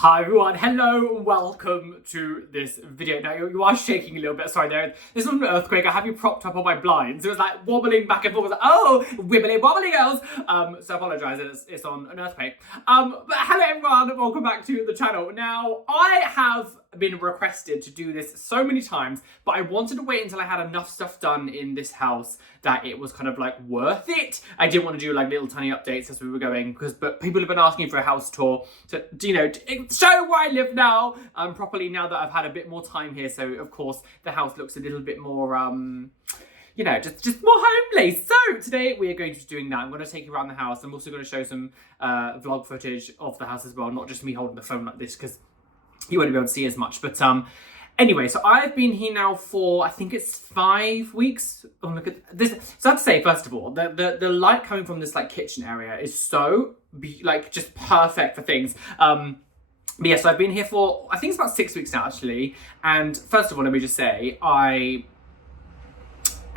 Hi everyone, hello, welcome to this video. Now you are shaking a little bit, sorry, this was an earthquake. I have you propped up on my blinds. It was like wobbling back and forth. I was like, oh, wibbly wobbly girls. So I apologise, it's on an earthquake. But hello everyone, welcome back to the channel. Now, I have been requested to do this so many times, but I wanted to wait until I had enough stuff done in this house that it was kind of like worth it. I didn't want to do like little tiny updates as we were going, but people have been asking for a house tour to show where I live now properly, now that I've had a bit more time here. So of course the house looks a little bit more just more homely. So today we are going to be doing that. I'm going to take you around the house. I'm also going to show some vlog footage of the house as well, not just me holding the phone like this, because you won't be able to see as much. But anyway, so I've been here now for, I think it's 5 weeks. Oh, look at this. So I have to say, first of all, the light coming from this like kitchen area is so just perfect for things. But yeah, so I've been here for, I think it's about 6 weeks now actually. And first of all, let me just say, I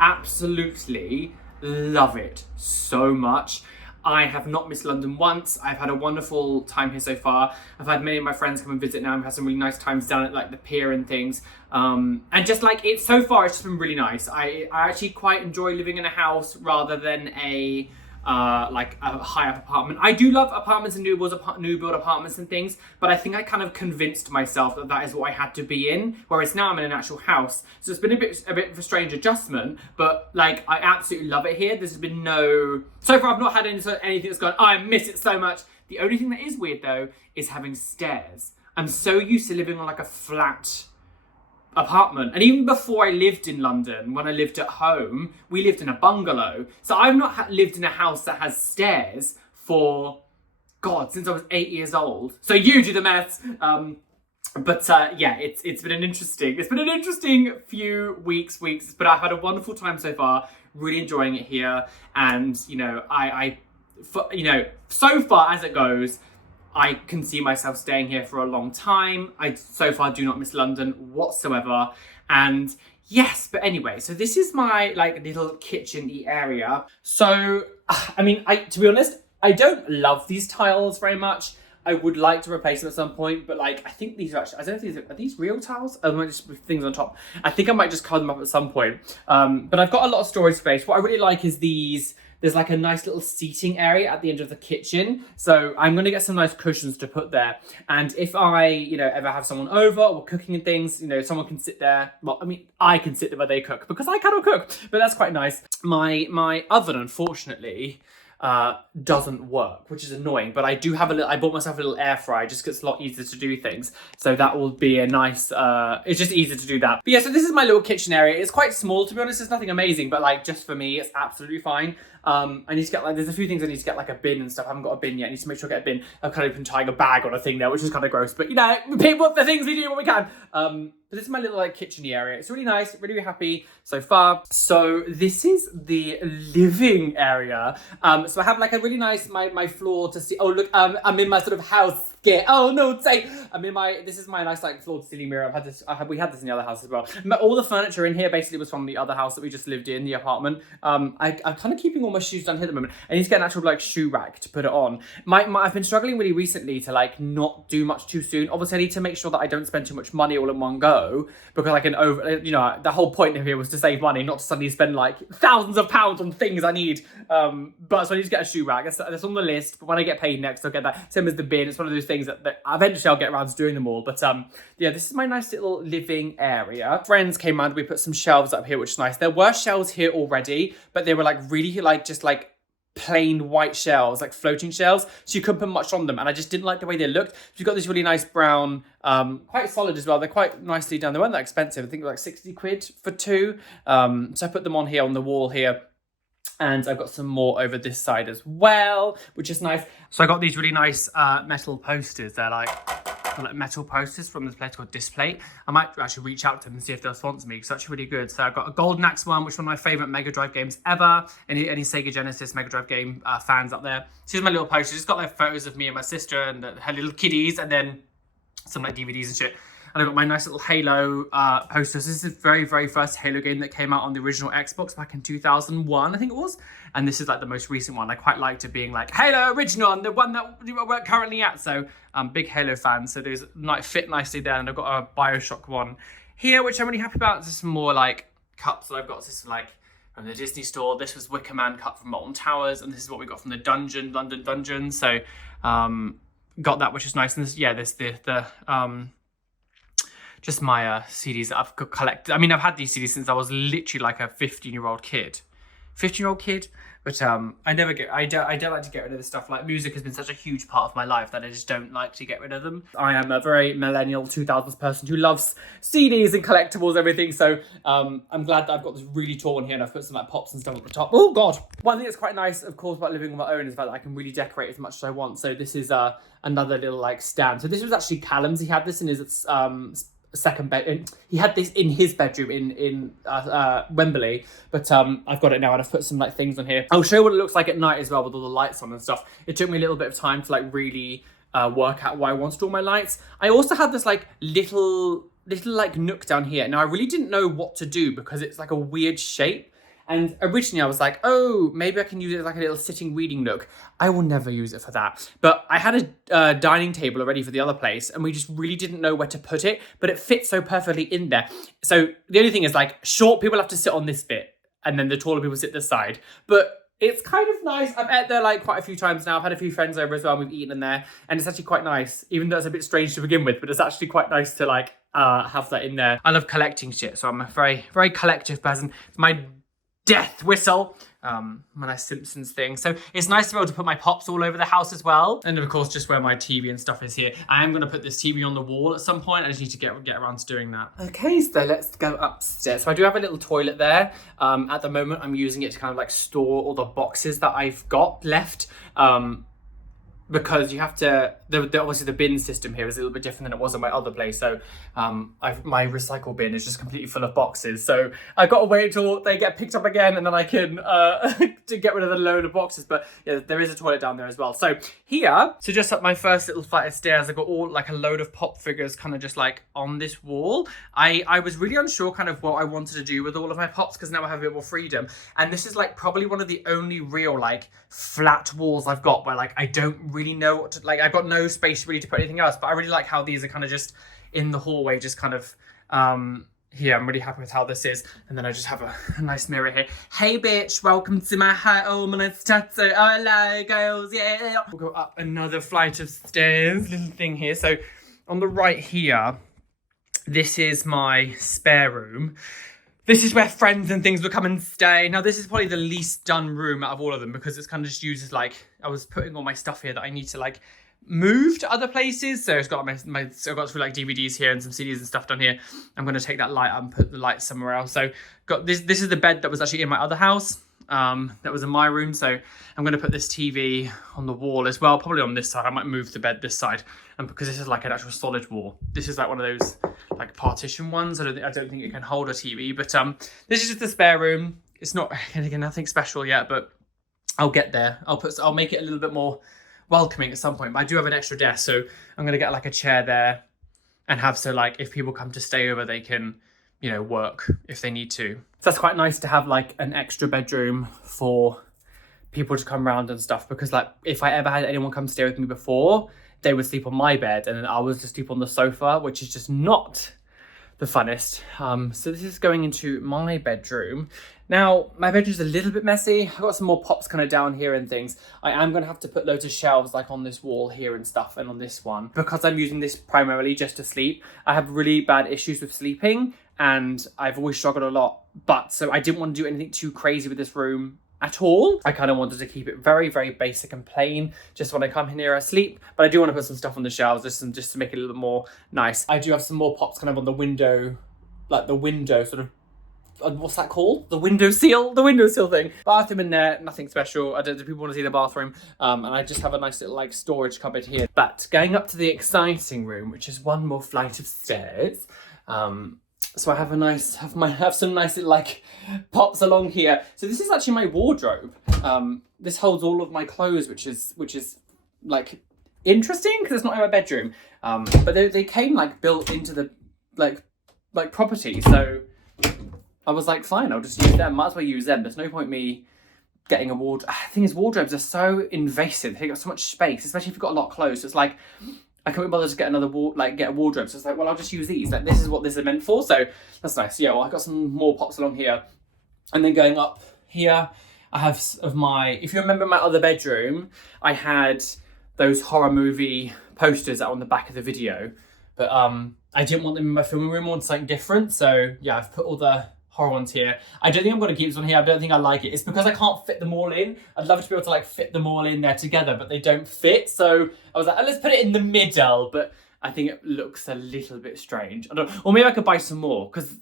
absolutely love it so much. I have not missed London once. I've had a wonderful time here so far. I've had many of my friends come and visit now. I've had some really nice times down at like the pier and things. And just like it's so far, it's just been really nice. I actually quite enjoy living in a house rather than a high up apartment. I do love apartments and new build apartments and things, but I think I kind of convinced myself that that is what I had to be in, whereas now I'm in an actual house. So it's been a bit of a strange adjustment, but like I absolutely love it here. There's been so far I've not had anything that's gone, oh, I miss it so much. The only thing that is weird though is having stairs. I'm so used to living on like a flat apartment, and even before I lived in London, when I lived at home, we lived in a bungalow. So I've not lived in a house that has stairs for since I was 8 years old. So you do the maths. Yeah, it's been an interesting few weeks, but I've had a wonderful time so far, really enjoying it here. And so far as it goes, I can see myself staying here for a long time. I so far do not miss London whatsoever. And yes, but anyway, so this is my like little kitchen-y area. So, I mean, to be honest, I don't love these tiles very much. I would like to replace them at some point, but like, I think these are actually, I don't know if are these real tiles? Or might just be things on top. I think I might just color them up at some point. But I've got a lot of storage space. What I really like is there's like a nice little seating area at the end of the kitchen. So I'm going to get some nice cushions to put there. And if I, ever have someone over or cooking and things, someone can sit there. Well, I mean, I can sit there while they cook because I cannot cook, but that's quite nice. My oven, unfortunately, doesn't work, which is annoying, but I do have I bought myself a little air fryer just because it's a lot easier to do things. So that will be a nice, it's just easier to do that. But yeah, so this is my little kitchen area. It's quite small, to be honest. It's nothing amazing, but like just for me, it's absolutely fine. I need to get there's a few things I need to get, like a bin and stuff. I haven't got a bin yet. I need to make sure I get a bin. I've kind of been tying a bag on a thing there, which is kind of gross, but the things we do when we can. But this is my little like kitchen-y area. It's really nice, really happy so far. So this is the living area. So I have like a really nice, my floor to see. Oh look, I'm in my sort of house. Oh no, this is my nice like floor to ceiling mirror. We had this in the other house as well. All the furniture in here basically was from the other house that we just lived in, the apartment. I'm kind of keeping all my shoes down here at the moment. I need to get an actual like shoe rack to put it on. I've been struggling really recently to like not do much too soon. Obviously I need to make sure that I don't spend too much money all in one go, because I can the whole point of here was to save money, not to suddenly spend like thousands of pounds on things I need. But so I need to get a shoe rack. That's on the list, but when I get paid next, I'll get that. Same as the bin. It's one of those things that eventually I'll get around to doing them all. But yeah, this is my nice little living area. Friends came around, we put some shelves up here, which is nice. There were shelves here already, but they were like really just like plain white shelves, like floating shelves, so you couldn't put much on them, and I just didn't like the way they looked. So you've got this really nice brown, quite solid as well. They're quite nicely done. They weren't that expensive. I think they're like 60 quid for two. So I put them on here on the wall here. And I've got some more over this side as well, which is nice. So I got these really nice metal posters. They're like metal posters from this place called Displate. I might actually reach out to them and see if they'll sponsor me, because that's really good. So I've got a Golden Axe one, which is one of my favourite Mega Drive games ever. Any Sega Genesis Mega Drive game fans up there. So here's my little poster. It's got like photos of me and my sister and her little kiddies, and then some like DVDs and shit. And I've got my nice little Halo posters. This is the very, very first Halo game that came out on the original Xbox back in 2001, I think it was. And this is like the most recent one. I quite liked it being like Halo original and the one that we're currently at. So I'm big Halo fan. So those might fit nicely there. And I've got a Bioshock one here, which I'm really happy about. This is some more like cups that I've got. This is like from the Disney store. This was Wicker Man cup from Molten Towers. And this is what we got from the London Dungeon. So got that, which is nice. And this, yeah, this the just my CDs that I've collected. I mean, I've had these CDs since I was literally like a 15-year-old kid. 15-year-old kid, but I don't like to get rid of this stuff. Like, music has been such a huge part of my life that I just don't like to get rid of them. I am a very millennial 2000s person who loves CDs and collectibles, everything. So I'm glad that I've got this really tall one here, and I've put some like pops and stuff at the top. Oh God! One thing that's quite nice, of course, about living on my own is that I can really decorate as much as I want. So this is another little like stand. So this was actually Callum's. He had this in his second bed. He had this in his bedroom in Wembley, but I've got it now, and I've put some like things on here. I'll show you what it looks like at night as well with all the lights on and stuff. It took me a little bit of time to like really work out why I wanted all my lights. I also had this like little like nook down here. Now I really didn't know what to do because it's like a weird shape. And originally I was like, oh, maybe I can use it as like a little sitting reading nook. I will never use it for that. But I had a dining table already for the other place, and we just really didn't know where to put it, but it fits so perfectly in there. So the only thing is like short people have to sit on this bit, and then the taller people sit this side. But it's kind of nice. I've ate there like quite a few times now. I've had a few friends over as well. We've eaten in there, and it's actually quite nice, even though it's a bit strange to begin with, but it's actually quite nice to like have that in there. I love collecting shit, so I'm a very, very collective person. It's my death whistle, my nice Simpsons thing. So it's nice to be able to put my pops all over the house as well. And of course, just where my TV and stuff is here. I am going to put this TV on the wall at some point. I just need to get around to doing that. Okay, so let's go upstairs. So I do have a little toilet there. At the moment, I'm using it to kind of like store all the boxes that I've got left. Because you have to, obviously the bin system here is a little bit different than it was in my other place. So my recycle bin is just completely full of boxes. So I've got to wait until they get picked up again, and then I can to get rid of the load of boxes. But yeah, there is a toilet down there as well. So here, so just up my first little flight of stairs, I've got all like a load of pop figures kind of just like on this wall. I was really unsure kind of what I wanted to do with all of my pops, because now I have a bit more freedom. And this is like probably one of the only real like flat walls I've got where like I don't really know what to, like I've got no space really to put anything else, but I really like how these are kind of just in the hallway, just kind of here. I'm really happy with how this is. And then I just have a nice mirror here. Hey bitch, welcome to my home, and it's tattoo. Hello girls, yeah. We'll go up another flight of stairs, little thing here. So on the right here, this is my spare room. This is where friends and things will come and stay. Now, this is probably the least done room out of all of them, because it's kind of just used as like, I was putting all my stuff here that I need to like move to other places. So it's got my so I've got some like DVDs here and some CDs and stuff down here. I'm going to take that light up and put the light somewhere else. So got this is the bed that was actually in my other house. That was in my room. So I'm going to put this TV on the wall as well, probably on this side. I might move the bed this side, and because this is like an actual solid wall. This is like one of those like partition ones. I don't think it can hold a TV, but this is just the spare room. It's not, again, nothing special yet, but I'll get there. I'll make it a little bit more welcoming at some point. But I do have an extra desk, so I'm gonna get like a chair there and have, so like if people come to stay over, they can, you know, work if they need to. So that's quite nice to have like an extra bedroom for people to come around and stuff, because like if I ever had anyone come stay with me before, they would sleep on my bed and then I was to sleep on the sofa, which is just not the funnest. So this is going into my bedroom. Now, my bedroom's a little bit messy. I've got some more pops kind of down here and things. I am going to have to put loads of shelves like on this wall here and stuff, and on this one. Because I'm using this primarily just to sleep, I have really bad issues with sleeping, and I've always struggled a lot. But so I didn't want to do anything too crazy with this room at all. I kind of wanted to keep it very, very basic and plain, just when I come in here I sleep. But I do want to put some stuff on the shelves just to make it a little more nice. I do have some more pops kind of on the window, like the window sort of, what's that called? The window seal thing. Bathroom in there, nothing special. I don't think people want to see the bathroom. And I just have a nice little like storage cupboard here. But going up to the exciting room, which is one more flight of stairs. So I have some nice little like pops along here. So this is actually my wardrobe. This holds all of my clothes, which is like interesting because it's not in my bedroom. But they came like built into the like property. So I was like, fine, I'll just use them. Might as well use them. There's no point me getting a wardrobe. The thing is, wardrobes are so invasive. They take up so much space, especially if you've got a lot of clothes. So it's like, I can't bother to get another get a wardrobe. So it's like, well, I'll just use these. Like, this is what this is meant for. So that's nice. Yeah, well, I got some more pops along here. And then going up here, I have if you remember my other bedroom, I had those horror movie posters that are on the back of the video. But I didn't want them in my filming room. I wanted something different. So yeah, I've put all the horror ones here. I don't think I'm going to keep this one here. I don't think I like it. It's because I can't fit them all in. I'd love to be able to like fit them all in there together, but they don't fit. So I was like, oh, let's put it in the middle. But I think it looks a little bit strange. Or maybe I could buy some more, because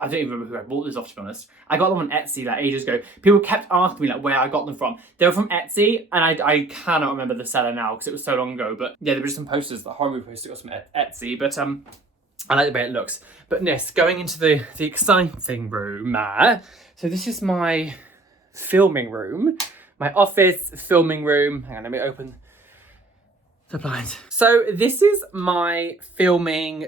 I don't even remember who I bought this off, to be honest. I got them on Etsy like ages ago. People kept asking me like where I got them from. They were from Etsy, and I cannot remember the seller now because it was so long ago. But yeah, there were just some posters, the horror movie posters got from Etsy. But I like the way it looks. But yes, going into the exciting room. So this is my filming room, my office filming room. Hang on, let me open the blinds. So this is my filming,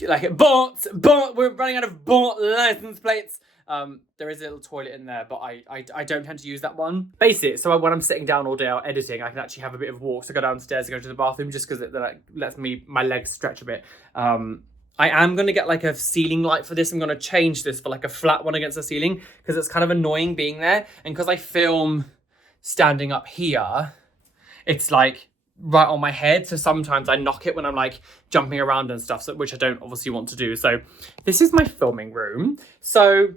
like bought. We're running out of bought license plates. There is a little toilet in there, but I don't tend to use that one. Basically, so when I'm sitting down all day out editing, I can actually have a bit of a walk. So go downstairs and go to the bathroom, just because it like lets my legs stretch a bit. I am going to get like a ceiling light for this. I'm going to change this for like a flat one against the ceiling, because it's kind of annoying being there. And because I film standing up here, it's like right on my head. So sometimes I knock it when I'm like jumping around and stuff, which I don't obviously want to do. So this is my filming room. So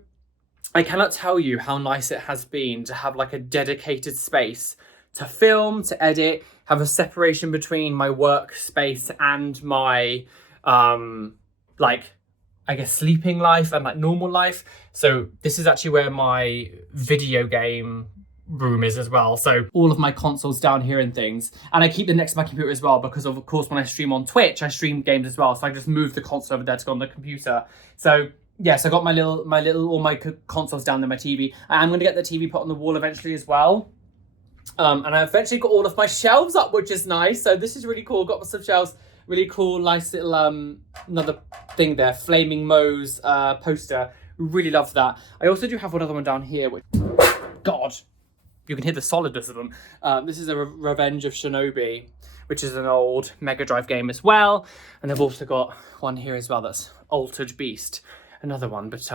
I cannot tell you how nice it has been to have like a dedicated space to film, to edit, have a separation between my workspace and my like, I guess, sleeping life and like normal life. So this is actually where my video game room is as well. So all of my consoles down here and things. And I keep them next to my computer as well, because of course when I stream on Twitch, I stream games as well. So I just move the console over there to go on the computer. So yes, I got all my consoles down there, my TV. I'm going to get the TV put on the wall eventually as well. And I eventually got all of my shelves up, which is nice. So this is really cool. Got some shelves. Really cool, nice little another thing there, Flaming Moe's poster. Really love that. I also do have another one down here, which, God, you can hear the solidness of them. This is a Revenge of Shinobi, which is an old Mega Drive game as well. And I've also got one here as well that's Altered Beast, another one. But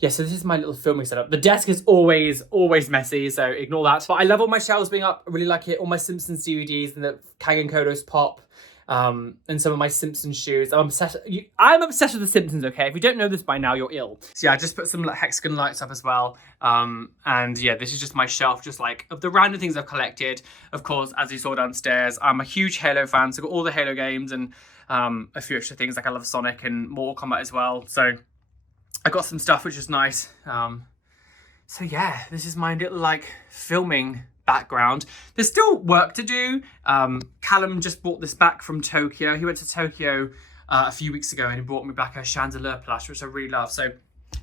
yeah, so this is my little filming setup. The desk is always messy, so ignore that. But I love all my shelves being up. I really like it. All my Simpsons DVDs and the Kang and Kodos pop. And some of my Simpsons shoes. I'm obsessed with the Simpsons, okay? If you don't know this by now, you're ill. So yeah, I just put some like hexagon lights up as well. And yeah, this is just my shelf, just like of the random things I've collected. Of course, as you saw downstairs, I'm a huge Halo fan, so I've got all the Halo games and a few extra things, like I love Sonic and Mortal Kombat as well. So I got some stuff, which is nice. So yeah, this is my little like filming background. There's still work to do. Callum just brought this back from Tokyo. He went to Tokyo a few weeks ago and he brought me back a chandelier plush, which I really love. So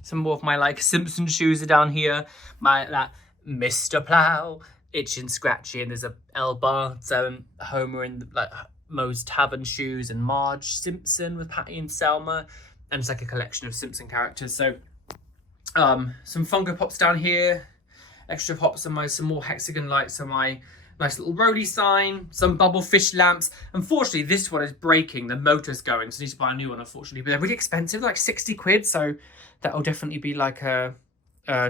some more of my like Simpson shoes are down here. My that Mr. Plow, Itchy and Scratchy, and there's a El Barto and Homer in like Moe's Tavern shoes, and Marge Simpson with Patty and Selma, and it's like a collection of Simpson characters. So some Funko Pops down here. Extra pops and some more hexagon lights on my nice little Roly sign, some bubble fish lamps. Unfortunately, this one is breaking, the motor's going, so I need to buy a new one, unfortunately. But they're really expensive, like 60 quid, so that'll definitely be like a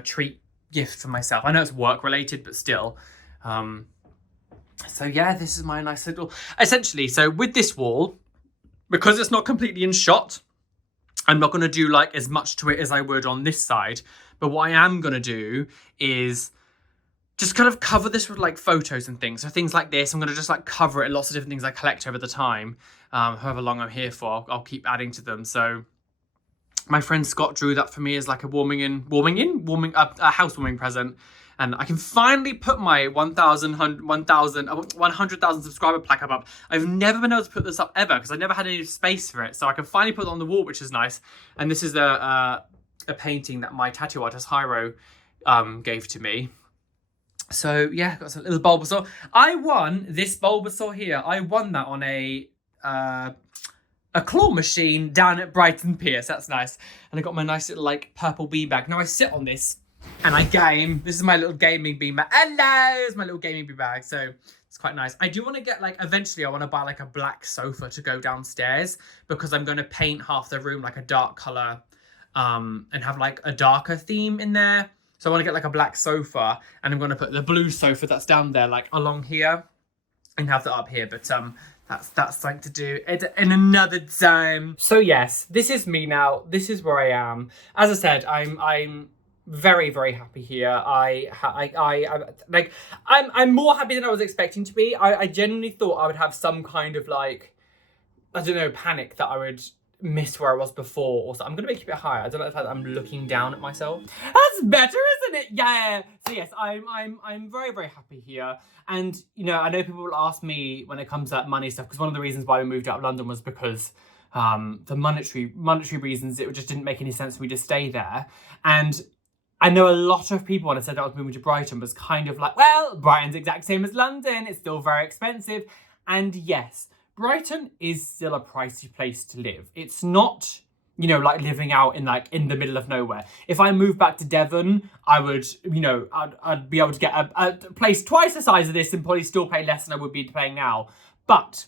treat gift for myself. I know it's work related, but still. So yeah, this is my nice little... Essentially, so with this wall, because it's not completely in shot, I'm not going to do like as much to it as I would on this side. But what I am going to do is just kind of cover this with like photos and things. So things like this, I'm going to just like cover it in lots of different things I collect over the time. However long I'm here for, I'll keep adding to them. So my friend Scott drew that for me as like a a housewarming present. And I can finally put my 100,000 subscriber plaque up. I've never been able to put this up ever because I never had any space for it. So I can finally put it on the wall, which is nice. And this is a painting that my tattoo artist Hyro gave to me. So yeah, got some little Bulbasaur. I won this Bulbasaur here. I won that on a a claw machine down at Brighton Pier. So that's nice. And I got my nice little like purple beanbag. Now I sit on this and I game. This is my little gaming beanbag. Hello, it's my little gaming beanbag. So it's quite nice. I do want to get like, eventually I want to buy like a black sofa to go downstairs because I'm going to paint half the room like a dark colour and have like a darker theme in there. So I want to get like a black sofa and I'm going to put the blue sofa that's down there like along here and have that up here. But that's something to do in another time. So yes, this is me now. This is where I am. As I said, I'm very, very happy here. I'm more happy than I was expecting to be. I genuinely thought I would have some kind of like, I don't know, panic that I would miss where I was before or something. I'm gonna make it a bit higher. I don't know if I'm looking down at myself. That's better, isn't it? Yeah. So yes, I'm very, very happy here. And you know, I know people will ask me when it comes to that money stuff, because one of the reasons why we moved out of London was because the monetary reasons. It just didn't make any sense for me to stay there. And I know a lot of people when I said that I was moving to Brighton was kind of like, well, Brighton's exact same as London. It's still very expensive. And yes, Brighton is still a pricey place to live. It's not, you know, like living out in the middle of nowhere. If I moved back to Devon, I would, you know, I'd be able to get a place twice the size of this and probably still pay less than I would be paying now. But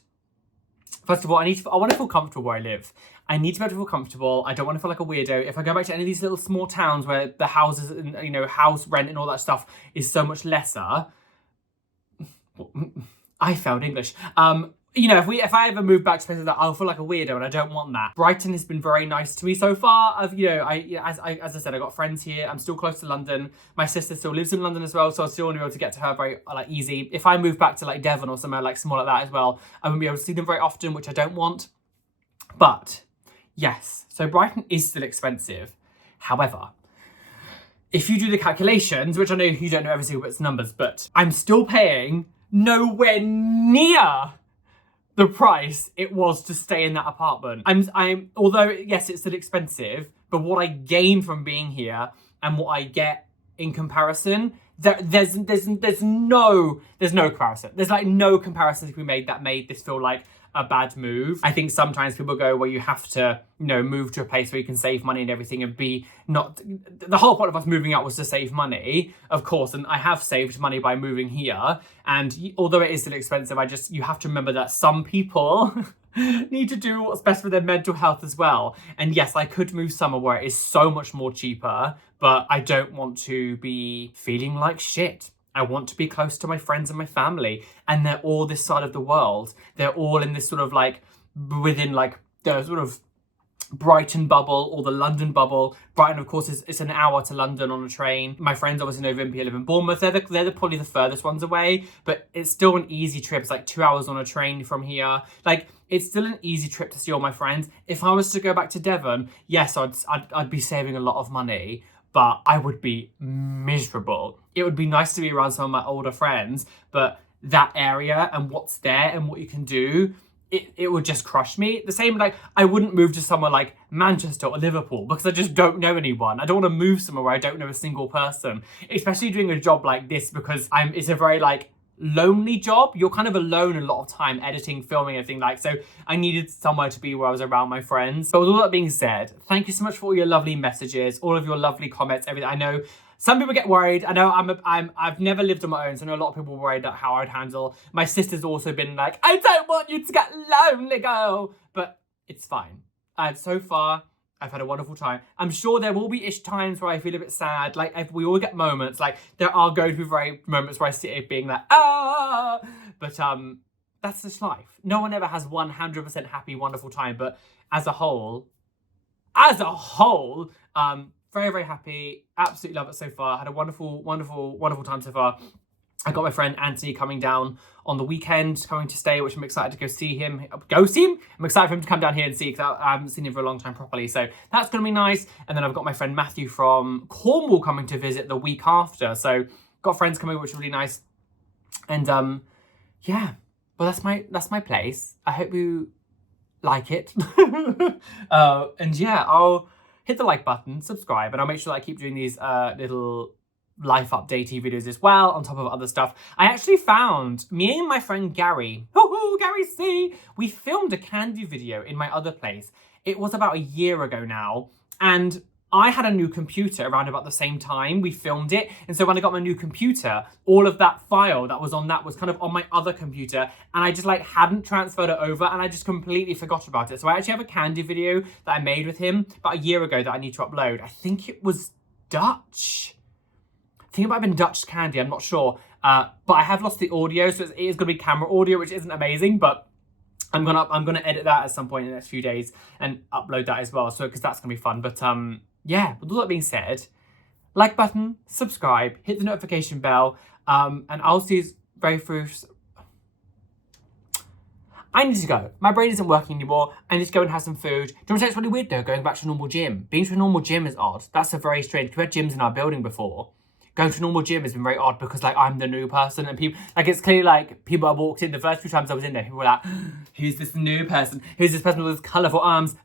first of all, I want to feel comfortable where I live. I need to be able to feel comfortable. I don't want to feel like a weirdo. If I go back to any of these little small towns where the houses and, you know, house rent and all that stuff is so much lesser. I failed English. You know, if I ever move back to places like that, I'll feel like a weirdo and I don't want that. Brighton has been very nice to me so far. As I said, I got friends here. I'm still close to London. My sister still lives in London as well, so I'll still want to be able to get to her very like easy. If I move back to like Devon or somewhere like small like that as well, I won't be able to see them very often, which I don't want. But yes, so Brighton is still expensive. However, if you do the calculations, which I know you don't know every single bit's numbers, but I'm still paying nowhere near the price it was to stay in that apartment. Although yes, it's still expensive, but what I gain from being here and what I get in comparison, there's no comparison. There's like no comparison to be made that made this feel like a bad move. I think sometimes people go, well, you have to, you know, move to a place where you can save money and everything and be not... The whole point of us moving out was to save money, of course, and I have saved money by moving here. And although it is still expensive, you have to remember that some people need to do what's best for their mental health as well. And yes, I could move somewhere where it is so much more cheaper, but I don't want to be feeling like shit. I want to be close to my friends and my family, and they're all this side of the world. They're all in this sort of like, within like the sort of Brighton bubble or the London bubble. Brighton, of course, it's an hour to London on a train. My friends obviously know Olympia live in Bournemouth. They're probably the furthest ones away, but it's still an easy trip. It's like 2 hours on a train from here. Like, it's still an easy trip to see all my friends. If I was to go back to Devon, yes, I'd be saving a lot of money, but I would be miserable. It would be nice to be around some of my older friends, but that area and what's there and what you can do, it would just crush me. The same, like, I wouldn't move to somewhere like Manchester or Liverpool because I just don't know anyone. I don't want to move somewhere where I don't know a single person, especially doing a job like this because it's a very like lonely job. You're kind of alone a lot of time editing, filming, everything like, so I needed somewhere to be where I was around my friends. But with all that being said, thank you so much for all your lovely messages, all of your lovely comments, everything. I know some people get worried. I know I've never lived on my own, so I know a lot of people worried about how I'd handle. My sister's also been like, I don't want you to get lonely, girl. But it's fine. So far, I've had a wonderful time. I'm sure there will be times where I feel a bit sad. Like, if we all get moments, like there are going to be moments where I sit here being like, ah. But that's just life. No one ever has 100% happy, wonderful time. But as a whole, very, very happy. Absolutely love it so far. Had a wonderful, wonderful, wonderful time so far. I got my friend Anthony coming down on the weekend, coming to stay, which I'm excited to go see him. I'm excited for him to come down here and see, because I haven't seen him for a long time properly. So that's going to be nice. And then I've got my friend Matthew from Cornwall coming to visit the week after. So got friends coming, which is really nice. And yeah, well, that's my place. I hope you like it. And yeah, I'll hit the like button, subscribe, and I'll make sure that I keep doing these little life updatey videos as well, on top of other stuff. I actually found me and my friend Gary, Ooh, Gary C. We filmed a candy video in my other place. It was about a year ago now. And I had a new computer around about the same time we filmed it. And so when I got my new computer, all of that file that was on that was kind of on my other computer. And I just like hadn't transferred it over and I just completely forgot about it. So I actually have a candy video that I made with him about a year ago that I need to upload. I think it was Dutch. I think it might have been Dutch candy, I'm not sure. But I have lost the audio, so it is gonna be camera audio, which isn't amazing, but I'm gonna edit that at some point in the next few days and upload that as well. So because that's gonna be fun. But yeah, with all that being said, like button, subscribe, hit the notification bell, and I'll see you very soon. I need to go. My brain isn't working anymore. I need to go and have some food. Do you want to say it's really weird though, going back to a normal gym? Being to a normal gym is odd. That's a very strange, we had gyms in our building before. Going to a normal gym has been very odd because like I'm the new person and people, like it's clearly like people I walked in the first few times I was in there, people were like, who's this new person? Who's this person with his colourful arms,